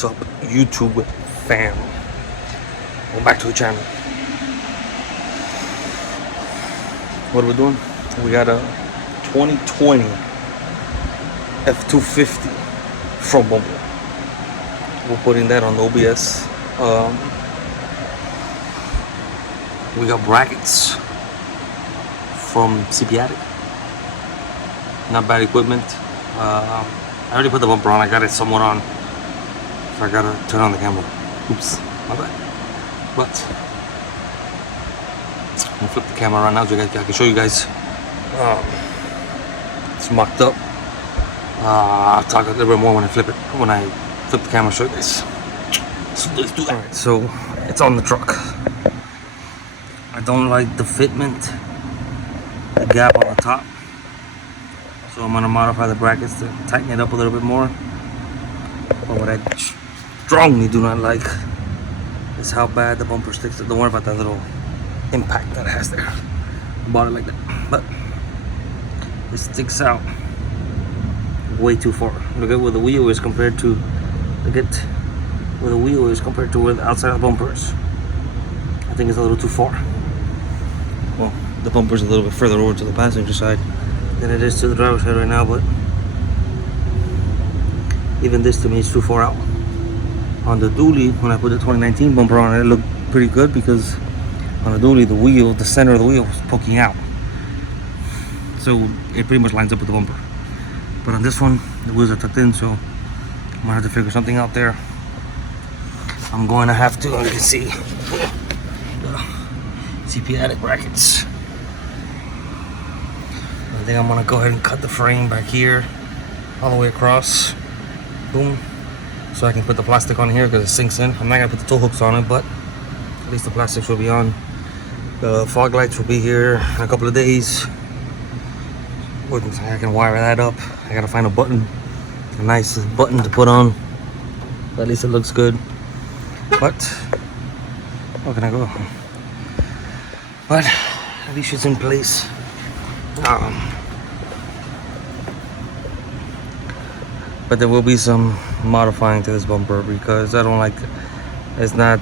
What's up, YouTube fam? Go back to the channel. What are we doing? We got a 2020 F250 front bumper. We're putting that on the OBS. We got brackets from Addict. Not bad equipment. I already put the bumper on. I got it somewhat on. So I gotta turn on the camera. Oops, my bad. But I'm gonna flip the camera around now so I can show you guys. It's mocked up. I'll talk a little bit more when I flip the camera, show you guys. So let's do it. Alright, so it's on the truck. I don't like the fitment, the gap on the top. So I'm gonna modify the brackets to tighten it up a little bit more. But what I strongly do not like is how bad the bumper sticks. Don't worry about that little impact that it has there. I bought it like that, but it sticks out way too far. Look at where the wheel is compared to where the outside of the bumper is. I think it's a little too far. Well, the bumper's a little bit further over to the passenger side than it is to the driver's side right now, but even this to me is too far out. On the dually, when I put the 2019 bumper on it looked pretty good because on the dually, the center of the wheel was poking out. So it pretty much lines up with the bumper. But on this one, the wheels are tucked in, so I'm gonna have to figure something out there. I'm going to have to, as you can see, Addict brackets. I think I'm gonna go ahead and cut the frame back here, all the way across. Boom. So I can put the plastic on here because it sinks in. I'm not gonna put the tow hooks on it, but at least the plastics will be on. The fog lights will be here in a couple of days. I can wire that up. I gotta find a nice button to put on. At least it looks good. But where can I go? But at least it's in place. But there will be some modifying to this bumper because I don't like it's not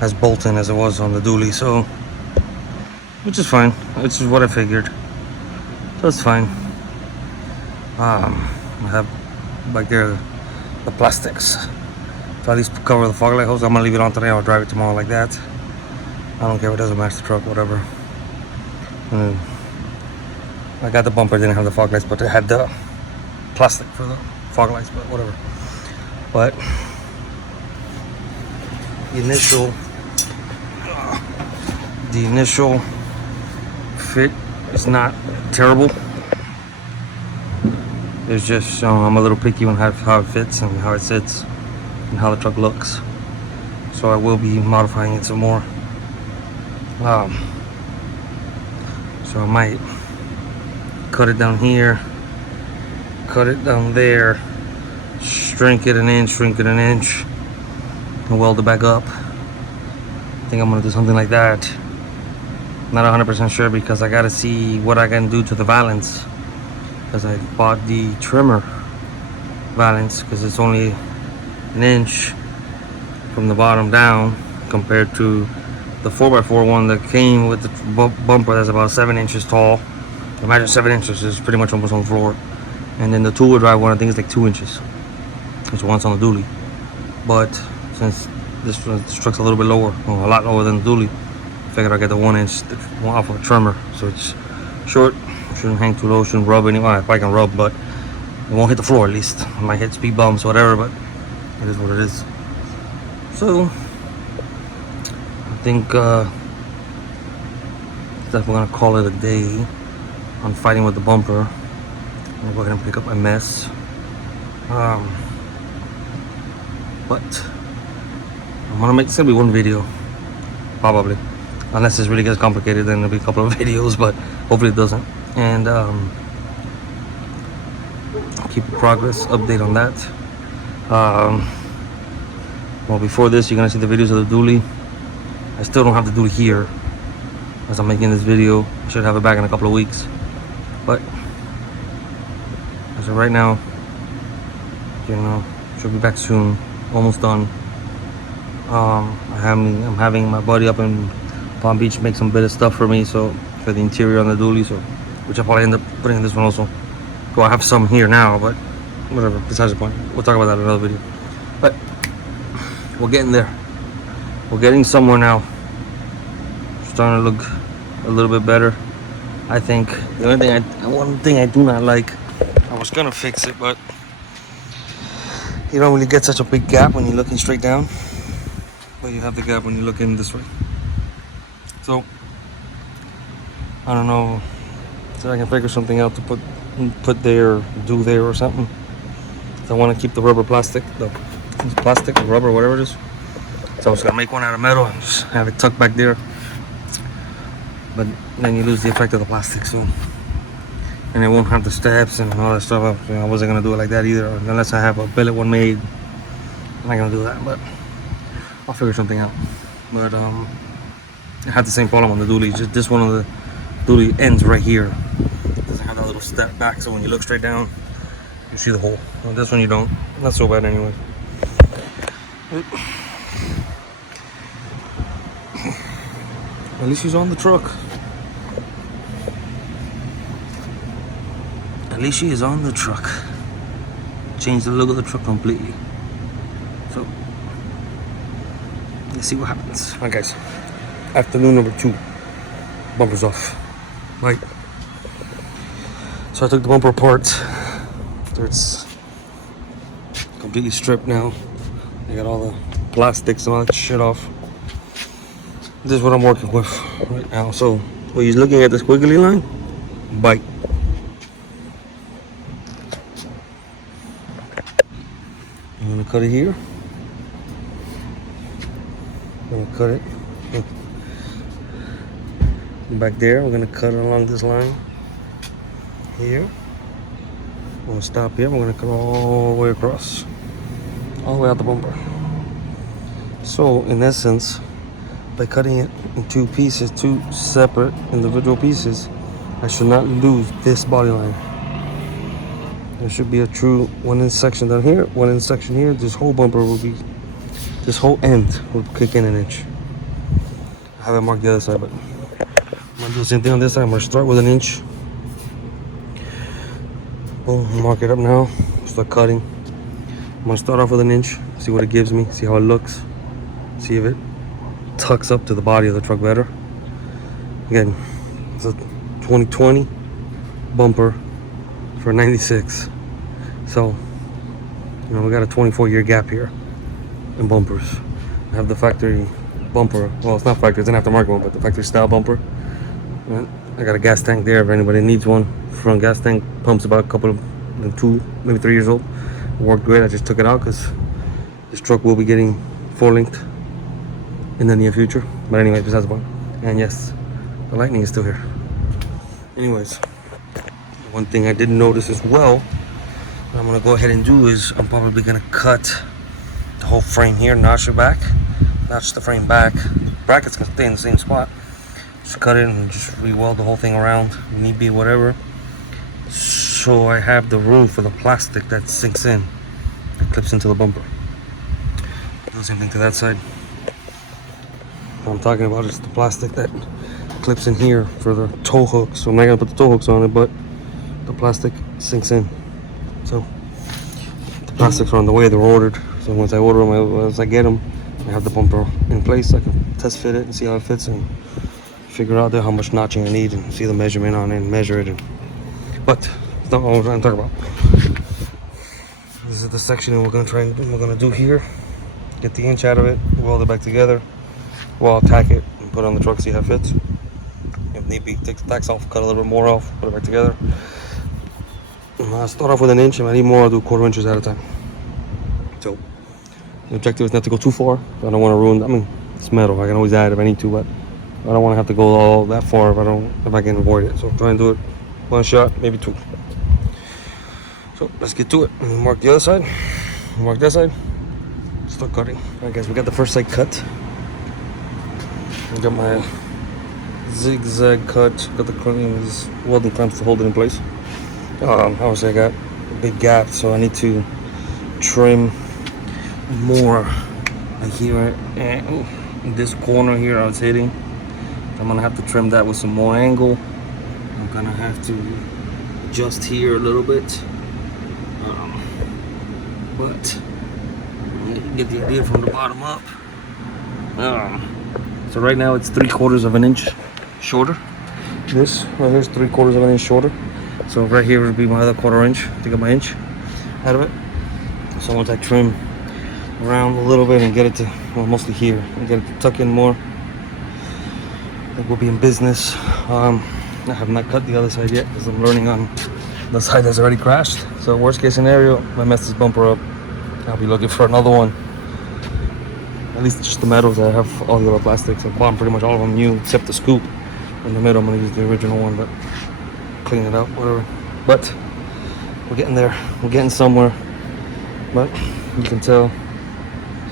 as bolted as it was on the dually, so which is fine. Which is what I figured. So it's fine. I have back there the plastics. So at least cover the fog light hose. I'm gonna leave it on today. I'll drive it tomorrow like that. I don't care if it doesn't match the truck, whatever. I got the bumper, didn't have the fog lights, but it had the plastic for the fog lights, but whatever. But the initial fit is not terrible. It's just I'm a little picky on how it fits and how it sits and how the truck looks. So I will be modifying it some more. So I might cut it down here, cut it down there, shrink it an inch, and weld it back up. I think I'm gonna do something like that. Not 100% sure because I gotta see what I can do to the valance, because I bought the trimmer valance because it's only an inch from the bottom down compared to the 4x4 one that came with the bumper that's about 7 inches tall. Imagine 7 inches is pretty much almost on the floor. And then the two-wheel drive one, I think it's like 2 inches. It's once on the dually. But since this truck's a little bit lower, well, a lot lower than the dually, I figured I'd get the 1 inch off of a trimmer. So it's short, shouldn't hang too low, shouldn't rub anywhere. If I can rub, but it won't hit the floor at least. It might hit speed bumps, whatever, but it is what it is. So I think that we're gonna call it a day on fighting with the bumper. I'm gonna go ahead and pick up my mess. But I'm gonna make, it's gonna be one video, probably. Unless this really gets complicated, then there'll be a couple of videos, but hopefully it doesn't. And keep a progress update on that. Well, before this, you're gonna see the videos of the dually. I still don't have the dually here as I'm making this video. I should have it back in a couple of weeks. But as of right now, you know, should be back soon. almost done. I'm having my buddy up in Palm Beach make some bit of stuff for me, so for the interior on the dually, so which I'll probably end up putting in this one also. Well, I have some here now, but whatever, besides the point. We'll talk about that in another video. But we're getting there. We're getting somewhere now. Starting to look a little bit better, I think. The only thing one thing I do not like, I was gonna fix it, but you don't really get such a big gap when you're looking straight down, but you have the gap when you're looking this way. So I don't know if I can figure something out to put there, or do there or something. I want to keep the rubber plastic, the plastic or rubber, whatever it is. So I was gonna make one out of metal and just have it tucked back there. But then you lose the effect of the plastic, so, and it won't have the steps and all that stuff. I wasn't gonna do it like that either, unless I have a billet one made. I'm not gonna do that, but I'll figure something out. But I had the same problem on the dually. Just this one of the dually ends right here. It doesn't have that little step back, so when you look straight down, you see the hole. Well, this one you don't. Not so bad anyway. At least she's on the truck. At least she is on the truck. Changed the look of the truck completely. So let's see what happens. Alright guys, afternoon number 2. Bumpers off. Right. So I took the bumper apart. So it's completely stripped now. I got all the plastics and all that shit off. This is what I'm working with right now. So when you're looking at this squiggly line, bite. I'm gonna cut it here. I'm gonna cut it back there. We're gonna cut it along this line here. We'll stop here. We're gonna cut all the way across, all the way out the bumper. So in essence, by cutting it in 2 pieces, 2 separate individual pieces, I should not lose this body line. There should be a true 1-inch section down here, 1-inch section here. This whole bumper will be, this whole end will kick in 1 inch. I haven't marked the other side, but I'm gonna do the same thing on this side. I'm gonna start with 1 inch. Boom, mark it up now, start cutting. I'm gonna start off with 1 inch, see what it gives me, see how it looks, see if it tucks up to the body of the truck better. Again, it's a 2020 bumper for 96. So, you know, we got a 24-year gap here in bumpers. I have the factory bumper. Well, it's not factory, it's an aftermarket one, but the factory style bumper. And I got a gas tank there if anybody needs one. Front gas tank pumps about a couple of 2, maybe 3 years old. It worked great. I just took it out because this truck will be getting 4-linked in the near future. But anyway, besides the point. And yes, the lightning is still here. Anyways, one thing I didn't notice as well, what I'm gonna go ahead and do is I'm probably gonna cut the whole frame here, notch it back, notch the frame back. The brackets can stay in the same spot. Just cut it and just re-weld the whole thing around, if need be, whatever. So I have the room for the plastic that sinks in, that clips into the bumper. Do the same thing to that side. What I'm talking about is the plastic that clips in here for the tow hooks. So I'm not gonna put the tow hooks on it, but the plastic sinks in. So the plastics are on the way, they're ordered. So once I order them, once I get them, I have the bumper in place. I can test fit it and see how it fits and figure out there how much notching I need and see the measurement on it and measure it. But it's not all I'm trying to talk about. This is the section we're gonna do here. Get the inch out of it, weld it back together. Well, I'll tack it and put it on the truck, see how it fits. If need be, take the tacks off, cut a little bit more off, put it back together. I'll start off with 1 inch. If I need more, I'll do 1/4 inches at a time. So the objective is not to go too far. I don't want to ruin. I mean, it's metal. I can always add if I need to, but I don't want to have to go all that far if I can avoid it. So try and do it 1 shot, maybe 2. So let's get to it. Mark the other side. Mark that side. Start cutting. All right, guys, we got the first side cut. I got my zigzag cut. Got the welding clamps to hold it in place. Obviously I got a big gap, so I need to trim more like here in this corner here I was hitting. I'm gonna have to trim that with some more angle. I'm gonna have to adjust here a little bit, but you get the idea from the bottom up. So right now it's 3/4 of an inch shorter. This right here is 3/4 of an inch shorter. So right here would be my other 1/4 inch to get my inch out of it. So once I trim around a little bit and get it to, well, mostly here, and get it to tuck in more, I think we'll be in business. I have not cut the other side yet because I'm learning on the side that's already crashed. So worst case scenario, if I mess this bumper up, I'll be looking for another one. At least just the metals. I have all the other plastics. I bought pretty much all of them new except the scoop. In the middle, I'm gonna use the original one, but clean it up, whatever. But we're getting there. We're getting somewhere. But you can tell.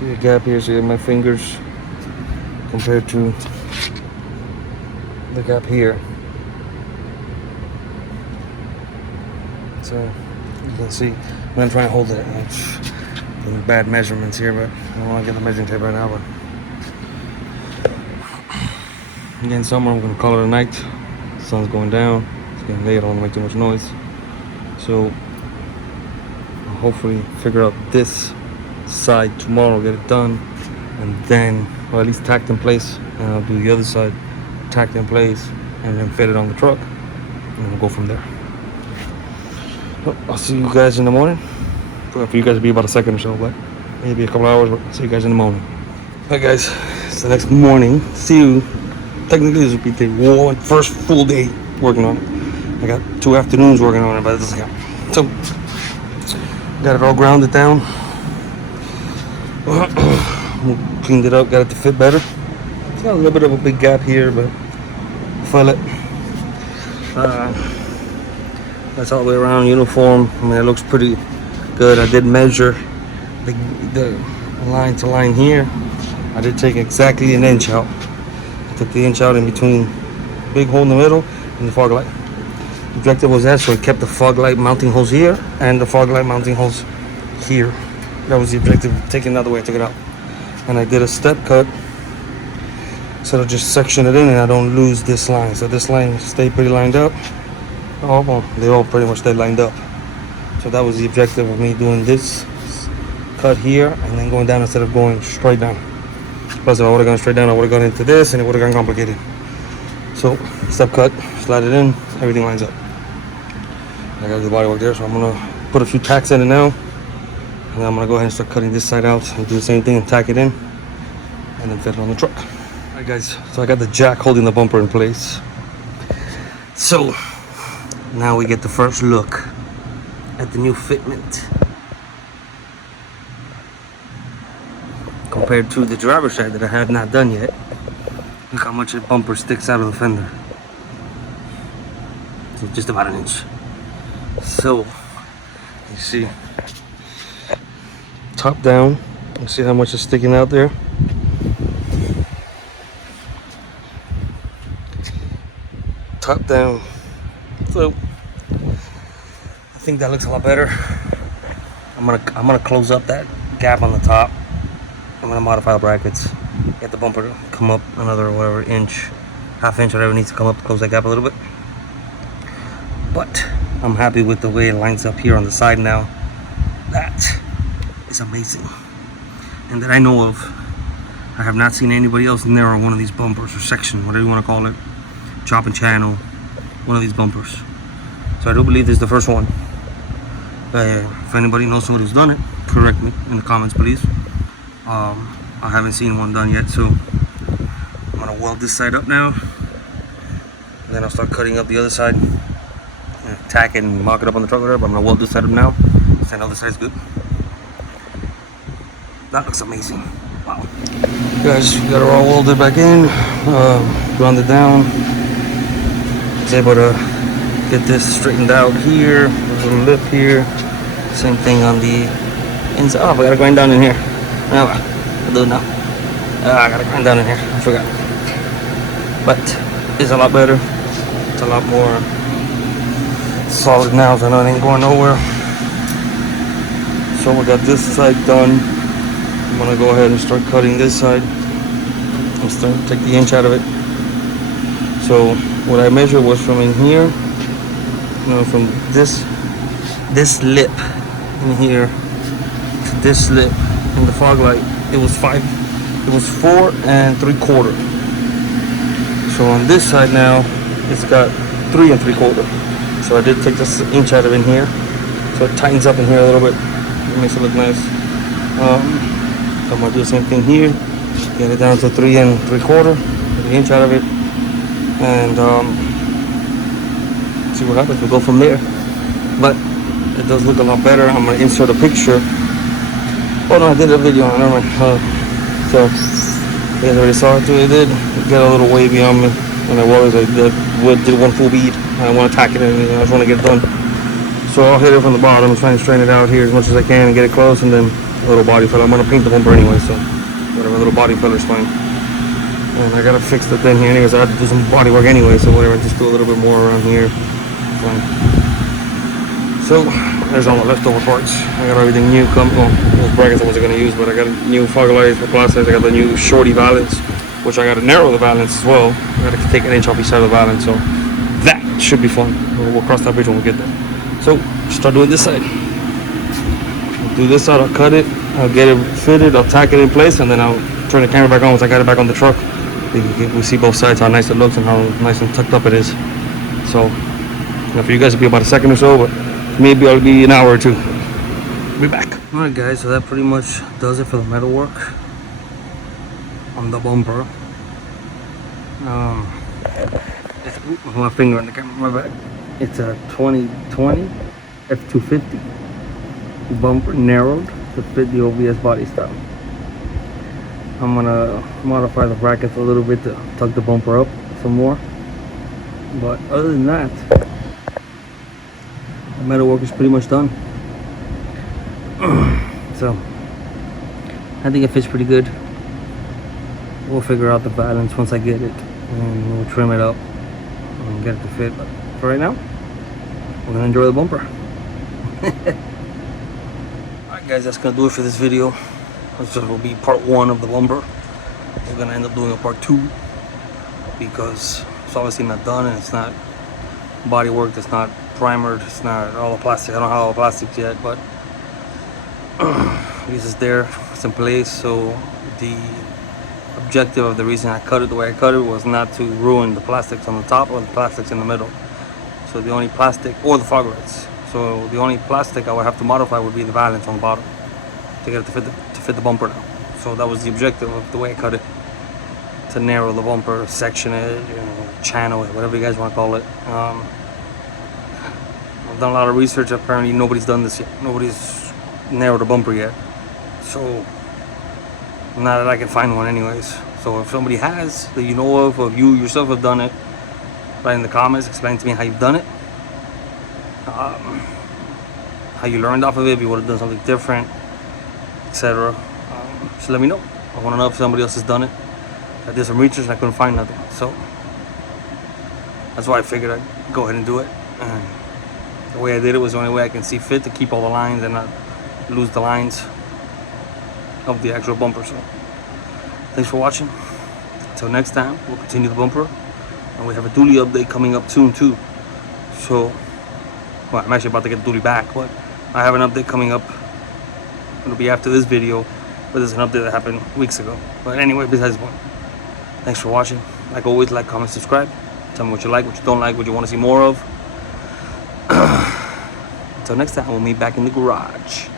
See a gap here. See my fingers compared to the gap here. So you can see. I'm gonna try and hold it. Bad measurements here, but I don't want to get the measuring tape right now. But again, summer, I'm gonna call it a night. The sun's going down. It's getting late. I don't want to make too much noise. So I'll hopefully figure out this side tomorrow, get it done, and then, or at least tacked in place. And I'll do the other side, tacked in place, and then fit it on the truck, and we'll go from there. Well, I'll see you guys in the morning. For you guys, it'll be about a second or so, but maybe a couple hours. But I'll see you guys in the morning. Alright, guys, it's the next morning. See you. Technically, this will be the first full day working on it. I got 2 afternoons working on it, but it doesn't count. So, got it all grounded down. Cleaned it up, got it to fit better. It's got a little bit of a big gap here, but fill it. That's all the way around uniform. I mean, it looks pretty good. I did measure the line to line here. I did take exactly an inch out. I took the inch out in between the big hole in the middle and the fog light. The objective was that, so it kept the fog light mounting holes here and the fog light mounting holes here. That was the objective. Taking it out the way I took it out. And I did a step cut, so to just section it in and I don't lose this line. So this line stayed pretty lined up. Oh, well, they all pretty much stayed lined up. So that was the objective of me doing this cut here and then going down instead of going straight down. Plus, if I would have gone straight down, I would have gone into this and it would have gotten complicated. So, step cut, slide it in, everything lines up. I got the body work there, so I'm gonna put a few tacks in it now. And then I'm gonna go ahead and start cutting this side out and do the same thing and tack it in and then fit it on the truck. Alright, guys, so I got the jack holding the bumper in place. So, now we get the first look at the new fitment compared to the driver's side that I have not done yet. Look how much the bumper sticks out of the fender. So just about an inch. So you see, top down, you see how much is sticking out there. Top down. So I think that looks a lot better. I'm gonna close up that gap on the top. I'm gonna modify the brackets, get the bumper to come up another whatever inch, half inch, whatever needs to come up to close that gap a little bit. But I'm happy with the way it lines up here on the side now. That is amazing. And that I know of, I have not seen anybody else narrow one of these bumpers or section, whatever you want to call it, chop and channel, one of these bumpers. So I do believe this is the first one. If anybody knows somebody who's done it, correct me in the comments, please. I haven't seen one done yet, so I'm gonna weld this side up now. And then I'll start cutting up the other side, tack it and mock it up on the truck, but I'm gonna weld this side up now. So the other side's good. That looks amazing. Wow. Guys, we got it all welded back in, grounded down. I was able to get this straightened out here. There's a little lip here. Same thing on the inside. Oh, I gotta grind down in here. Oh, I'll do it now. I gotta grind down in here. I forgot. But it's a lot better. It's a lot more solid now, so I know it ain't going nowhere. So we got this side done. I'm gonna go ahead and start cutting this side and start take the inch out of it. So what I measured was from in here, from this lip in here to this lip in the fog light. It was 4 3/4. So on this side now, it's got 3 3/4. So I did take this inch out of in here, so it tightens up in here a little bit. It makes it look nice. So I'm gonna do the same thing here. Get it down to 3 3/4. Get the inch out of it, and see what happens. We'll go from there. But it does look a lot better. I'm gonna insert a picture. Oh no, I did a video on it. Never mind. So you guys already saw it too. It did get a little wavy on me when I was. I did one full bead. I want to tack it in. I just want to get it done. So I'll hit it from the bottom and try and straighten it out here as much as I can and get it close, and then a little body filler. I'm gonna paint the bumper anyway, so whatever, little body filler is fine. And I gotta fix the thing here anyways. I have to do some body work anyway, so whatever. Just do a little bit more around here. Fine. So there's all the leftover parts. I got everything new coming. Well, those brackets I wasn't gonna use, but I got a new fog lights for plastics. I got the new shorty valance, which I gotta narrow the valance as well. I gotta take an inch off each side of the valance, so that should be fun. We'll cross that bridge when we get there. So start doing this side. I'll do this side. I'll cut it. I'll get it fitted. I'll tack it in place, and then I'll turn the camera back on once I got it back on the truck. We see both sides, how nice it looks and how nice and tucked up it is. So for you guys, it'll be about a second or so, but maybe it'll be an hour or two. Be back. All right, guys. So that pretty much does it for the metal work on the bumper. With my finger on the camera, my bad. It's a 2020 F250 bumper, narrowed to fit the OBS body style. I'm gonna modify the brackets a little bit to tuck the bumper up some more, but other than that, the metal work is pretty much done. So I think it fits pretty good. We'll figure out the balance once I get it, and we'll trim it up and get it to fit. But for right now, we're gonna enjoy the bumper. Alright guys, that's gonna do it for this video. This will be part 1 of the bumper. We're gonna end up doing a part 2 because it's obviously not done, and it's not body work, it's not primered, it's not all the plastic. I don't have all the plastics yet, but this is there, it's in place. So the objective of the reason I cut it the way I cut it was not to ruin the plastics on the top or the plastics in the middle. So the only plastic, or the fog lights, so the only plastic I would have to modify would be the valance on the bottom to get it to fit the bumper now. So that was the objective of the way I cut it, to narrow the bumper, section it, channel it, whatever you guys want to call it. I've done a lot of research. Apparently nobody's done this yet. Nobody's narrowed a bumper yet. So not that I can find one anyways. So if somebody has, that you know of, or if you yourself have done it, write in the comments, explain to me how you've done it, how you learned off of it, if you would have done something different, etc. So let me know. I want to know if somebody else has done it. I did some research and I couldn't find nothing, so that's why I figured I'd go ahead and do it. And the way I did it was the only way I can see fit to keep all the lines and not lose the lines of the actual bumper. So thanks for watching. Until next time, we'll continue the bumper, and we have a dually update coming up soon too. So, well, I'm actually about to get the dually back, but I have an update coming up. It'll be after this video, but there's an update that happened weeks ago. But anyway, besides the point, thanks for watching. Like always, like, comment, subscribe. Tell me what you like, what you don't like, what you want to see more of. Until next time, we'll meet back in the garage.